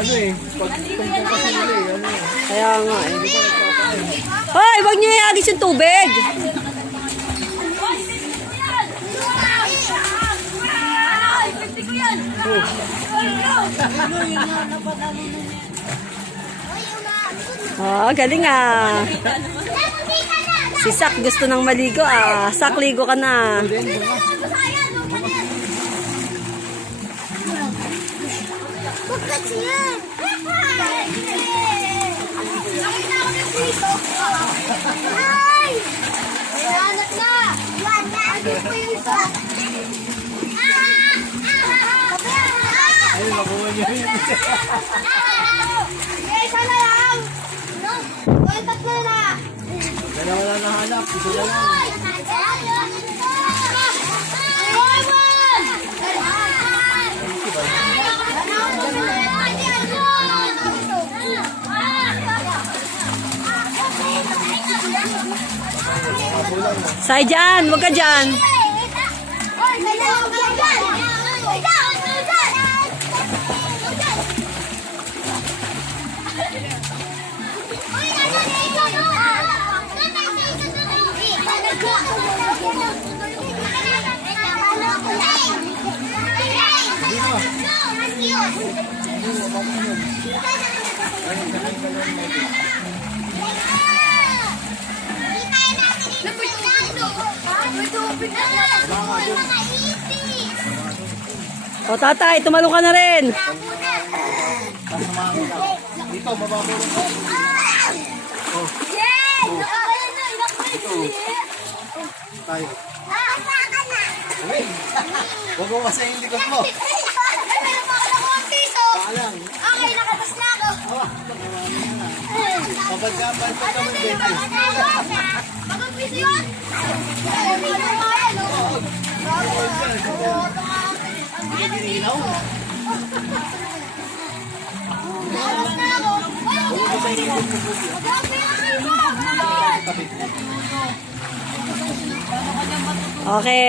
ano eh. Pag tungkol kasi nila eh. Ano eh. Kaya nga eh. Hoy, wag niyo iagis yung tubig. Oh, galing ah. Si Sak gusto nang maligo ah. Sak, ligo ka na. Ay! Anak na! Ayun, mabuha niyo yun. Isa na lang! Ay, tatlo na! Dalawa lang nahanap. Isa na lang. Say dyan, wag ka dyan. O tatay, tumalong ka na rin. Dito, mababulong ko. Tayo. Huwag mo masayin yung likod mo. Paalang. Okay, nakabas na ako. Pabagkapan pa kami, baby. Magpapis yun? Hindi gininaw. Nakabas na ako. Huwag mo masayin yung likod mo. Okay.